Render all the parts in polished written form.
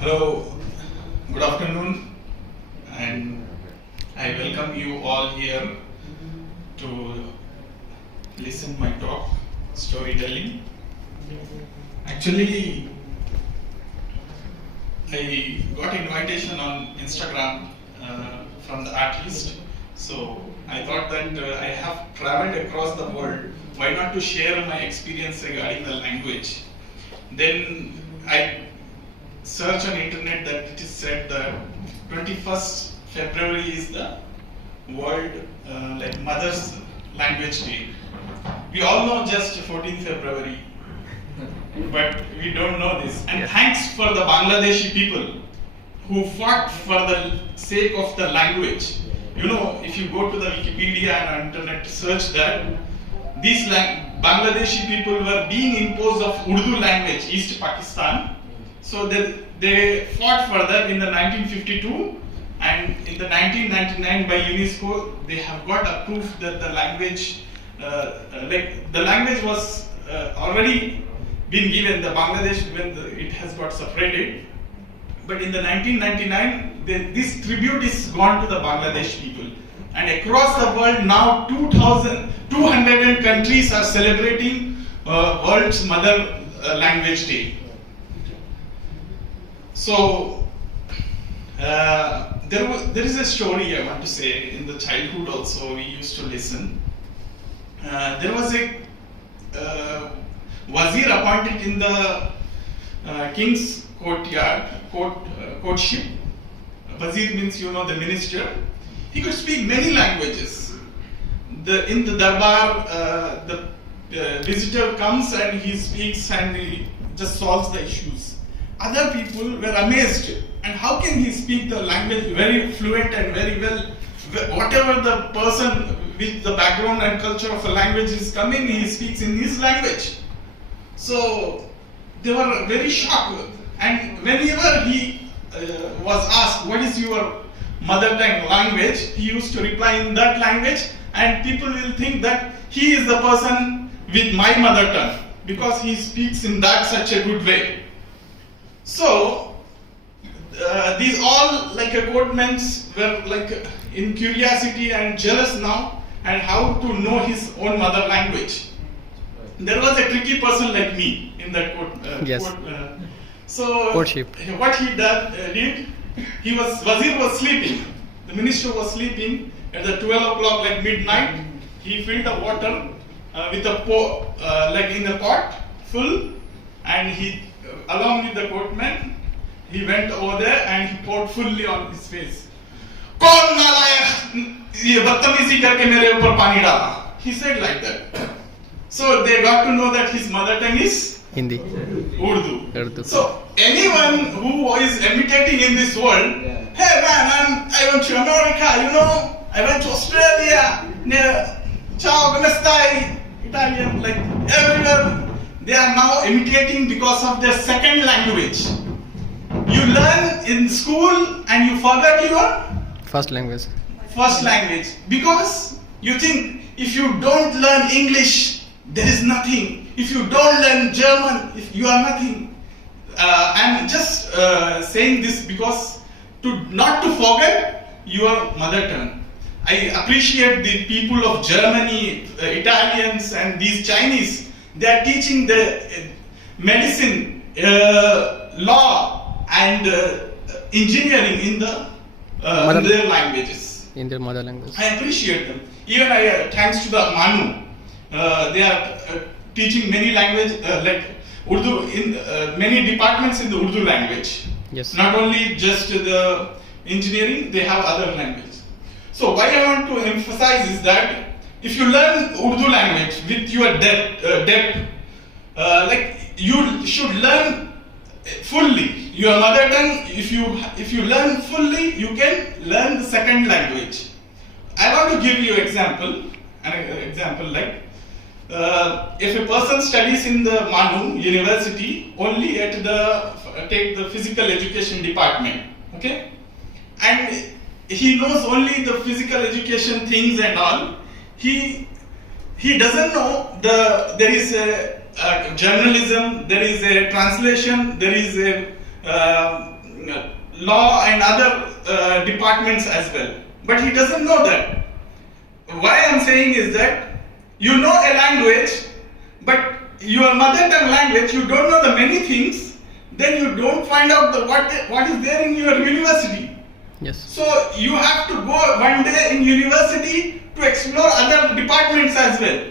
Hello, good afternoon, and I welcome you all here to listen my talk, storytelling. Actually, I got invitation on Instagram from the Artalist, so I thought that I have traveled across the world. Why not to share my experience regarding the language? Then I search on internet that it is said that 21st February is the World Mother's Language Day. We all know just 14th February, but we don't know this. And thanks for the Bangladeshi people who fought for the sake of the language. You know, if you go to the Wikipedia and internet search that, these Bangladeshi people were being imposed of Urdu language, East Pakistan. So they fought for that in the 1952, and in the 1999 by UNESCO they have got approved that the language, the language was already been given the Bangladesh when it has got separated. But in the 1999, this tribute is gone to the Bangladesh people, and across the world now 200 countries are celebrating World's Mother Language Day. So there is a story I want to say. In the childhood also we used to listen. There was a wazir appointed in the king's courtship. Wazir means, you know, the minister. He could speak many languages. In the darbar, the visitor comes and he speaks and he just solves the issues. Other people were amazed, and how can he speak the language very fluent and very well? Whatever the person with the background and culture of a language is coming, he speaks in his language. So they were very shocked, and whenever he was asked, what is your mother tongue language, he used to reply in that language, and people will think that he is the person with my mother tongue because he speaks in that such a good way. So these all courtmen were in curiosity and jealous now, and how to know his own mother language. There was a tricky person like me in that court. So Courtship. What he did, Wazir was sleeping. The minister was sleeping at the 12 o'clock, like midnight. He filled the water with a in a pot full, and he, along with the courtman, he went over there and he poured fully on his face. कौन नालायक ये बदतमीजी करके मेरे ऊपर पानी डाला? He said like that. So they got to know that his mother tongue is Hindi. Urdu. So anyone who is imitating in this world, hey man, I went to America, you know, I went to Australia, ciao, come stai, Italian, like everywhere. They are now imitating because of their second language. You learn in school and you forget your First language. Because you think if you don't learn English, there is nothing. If you don't learn German, if you are nothing. I'm just saying this because not to forget your mother tongue. I appreciate the people of Germany, Italians, and these Chinese. They are teaching the medicine, law, and engineering in their languages. In their mother language. I appreciate them. Even thanks to the Manu, they are teaching many languages like Urdu in many departments in the Urdu language. Yes. Not only just the engineering, they have other languages. So why I want to emphasize is that if you learn Urdu language with your depth, you should learn fully your mother tongue. If you learn fully, you can learn the second language. I want to give you an example like if a person studies in the Manu University only take the physical education department, okay, and he knows only the physical education things and all. He doesn't know there is a journalism, there is a translation, there is a law and other departments as well. But he doesn't know that. Why I'm saying is that you know a language, but your mother tongue language, you don't know the many things, then you don't find out what is there in your university. Yes. So you have to go one day in university to explore other departments as well.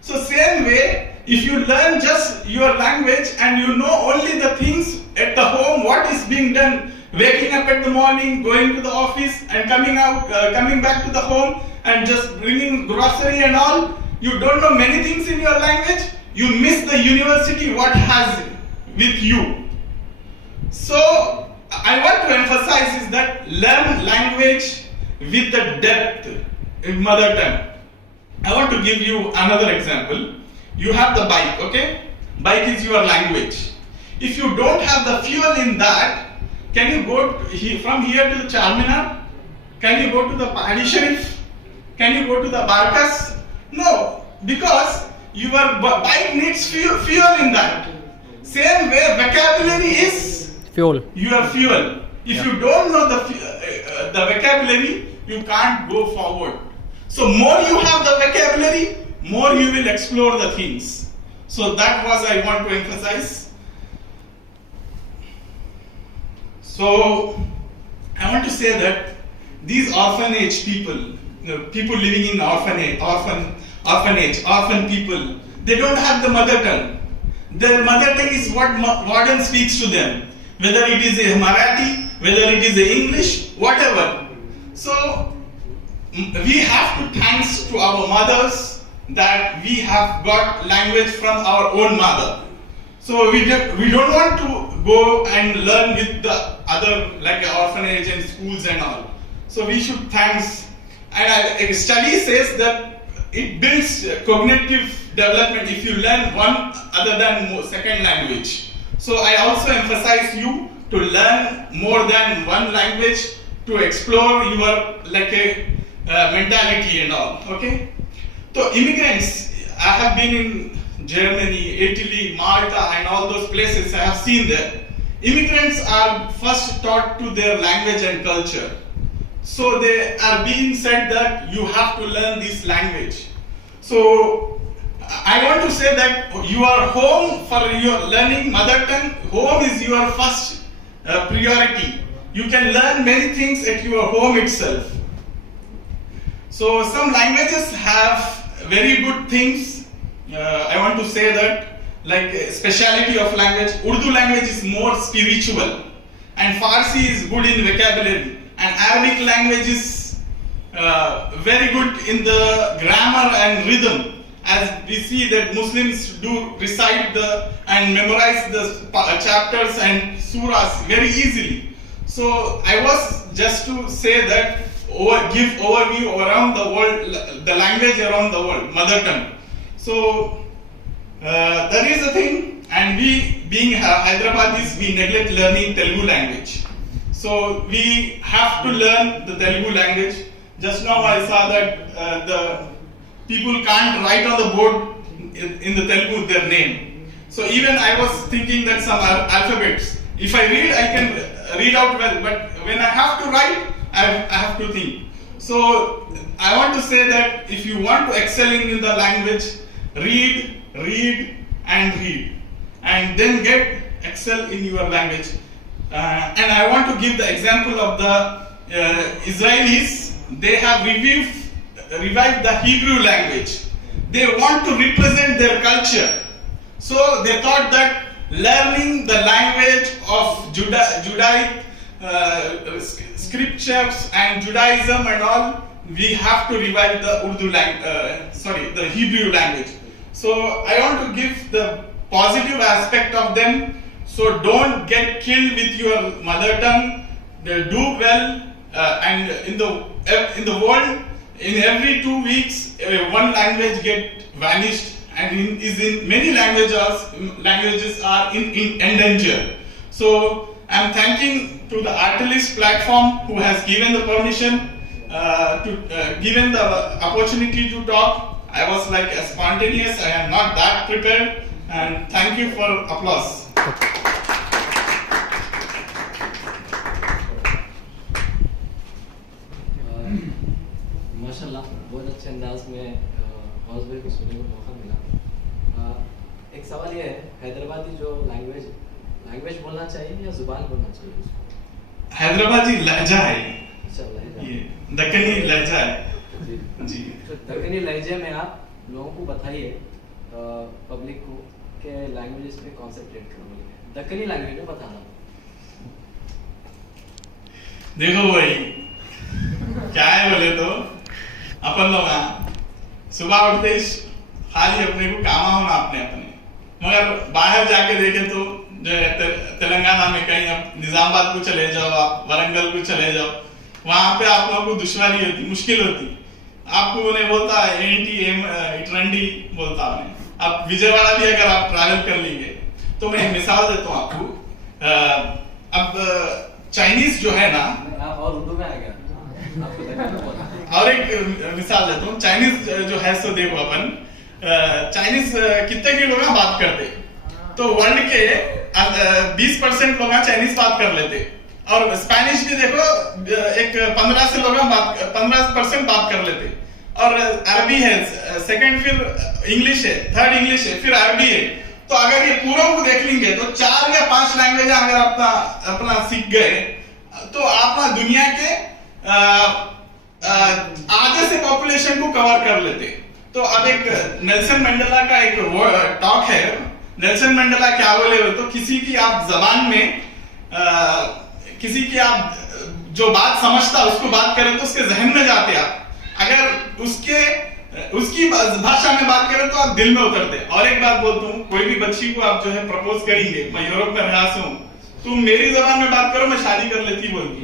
So same way, if you learn just your language and you know only the things at the home, what is being done, waking up at the morning, going to the office and coming back to the home and just bringing grocery and all, you don't know many things in your language, you miss the university what has with you. So I want to emphasize is that learn language with the depth in mother tongue. I want to give you another example. You have the bike, okay? Bike is your language. If you don't have the fuel in that, can you go from here to the Charminar? Can you go to the Padi Sharif? Can you go to the Barkas? No, because your bike needs fuel in that. Same way, vocabulary is fuel. Your fuel. If you don't know the vocabulary, you can't go forward. So more you have the vocabulary, more you will explore the things. So that was I want to emphasize. So I want to say that these orphanage people, people living in orphan people, they don't have the mother tongue. Their mother tongue is what warden speaks to them. Whether it is a Marathi, whether it is a English, whatever. So we have to thanks to our mothers that we have got language from our own mother. So we don't want to go and learn with the other like orphanage and schools and all. So we should thanks. And a study says that it builds cognitive development if you learn one other than second language. So I also emphasize you to learn more than one language to explore your like a mentality and all. Okay. So immigrants, I have been in Germany, Italy, Malta and all those places I have seen there. Immigrants are first taught to their language and culture. So they are being said that you have to learn this language. So I want to say that your home for your learning mother tongue, home is your first priority. You can learn many things at your home itself. So some languages have very good things. I want to say that like speciality of language, Urdu language is more spiritual and Farsi is good in vocabulary and Arabic language is very good in the grammar and rhythm, as we see that Muslims do recite and memorize the chapters and surahs very easily. So I was just to say that give overview around the world, the language around the world, mother tongue. So that is the thing, and we being Hyderabadis, we neglect learning Telugu language. So we have to learn the Telugu language. Just now I saw that the people can't write on the board in the Telugu their name. So even I was thinking that some alphabets, if I read, I can read out well, but when I have to write, I have to think. So I want to say that if you want to excel in the language, read, and then get excel in your language. And I want to give the example of the Israelis. They have revived the Hebrew language. They want to represent their culture. So they thought that learning the language of Judaic scriptures and Judaism and all, we have to revive the the Hebrew language. So I want to give the positive aspect of them. So don't get killed with your mother tongue. They do well, and in the world, in every 2 weeks, one language get vanished, and in many languages are in danger. So I'm thanking to the Artalist platform who has given the permission given the opportunity to talk. I was like spontaneous. I am not that prepared, and thank you for applause. अंदाज में घाउस भाई को सुनने को मौका मिला। एक सवाल ये है, हैदराबादी जो लैंग्वेज बोलना चाहिए या जुबान बोलना चाहिए उसको? हैदराबादी लहजा है, अच्छा लहजा, ये दक्कनी लहजा है जी जी। तो दक्कनी लहजे में आप लोगों को बताइए, पब्लिक को, कि लैंग्वेजेस पे कॉन्सेंट्रेट करो बोल के। दक्कनी लैंग्वेज में बता रहा हूँ। देखो भाई क्या है बोले तो, अपन लोग सुबह उठते ही खाली अपने को कामा होना अपने अपने, मगर बाहर जाके देखे तो जो है तेलंगाना में कहीं आप निजामाबाद को चले जाओ, आप वरंगल को चले जाओ, वहां पे आप लोगों को दुश्वारी होती, मुश्किल होती। आपको उन्हें बोलता है एंटी इटरंडी बोलता है। आप विजयवाड़ा भी अगर आप ट्रैवल कर लेंगे तो मैं मिसाल देता हूँ आपको। अब चाइनीज जो है ना, और उर्दू में आ गया आपको और एक मिसाल देता हूँ। चाइनीज जो है सो देखो अपन, चाइनीज कितने के लोग बात करते, तो वर्ल्ड के 20% लोग चाइनीज बात कर लेते, और स्पेनिश भी देखो एक 15% बात कर लेते, और अरबी है सेकंड, फिर इंग्लिश है थर्ड, इंग्लिश है, फिर अरबी है। तो अगर ये पूरा को देख लेंगे तो 4 या 5 लैंग्वेज अगर अपना सीख गए तो आप दुनिया के आधे से पॉपुलेशन को कवर कर लेते। तो अब एक नेल्सन मंडेला का एक टॉक है, नेल्सन मंडेला क्या बोले तो, किसी की आप जबान में किसी की आप जो बात समझता उसको बात करें तो उसके जहन में जाते आप, अगर उसकी भाषा में बात करें तो आप दिल में उतरते। और एक बात बोलता हूँ, कोई भी बच्ची को आप जो है प्रपोज करेंगे, मैं यूरोप में रहा हूँ, तुम मेरी जबान में बात करो, मैं शादी कर लेती बोलती।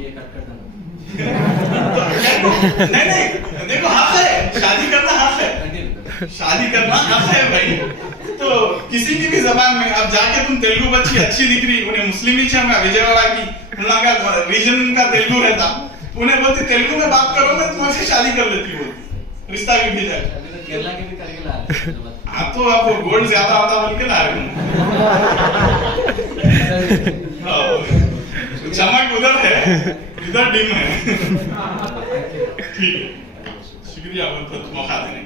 नहीं देखो हक है, शादी करना हक है, शादी करना हक है भाई। तो किसी की भी जबान में अब जाके तुम तेलुगु बच्ची अच्छी दिख रही, उन्हें मुस्लिम ही छा विजयवाड़ा की उनका रीजन का तेलुगु रहता, उन्हें बोलती तेलुगु में बात करो, मैं तुम्हारे शादी कर लेती बोलती, रिश्ता भी भेजा। केरला के भी करके ला रहे हैं। आप तो आपको गोल्ड ज्यादा आता बोल के ला रहे हो। चमक उधर है, इधर डिम है। ठीक है, शुक्रिया मौका देने।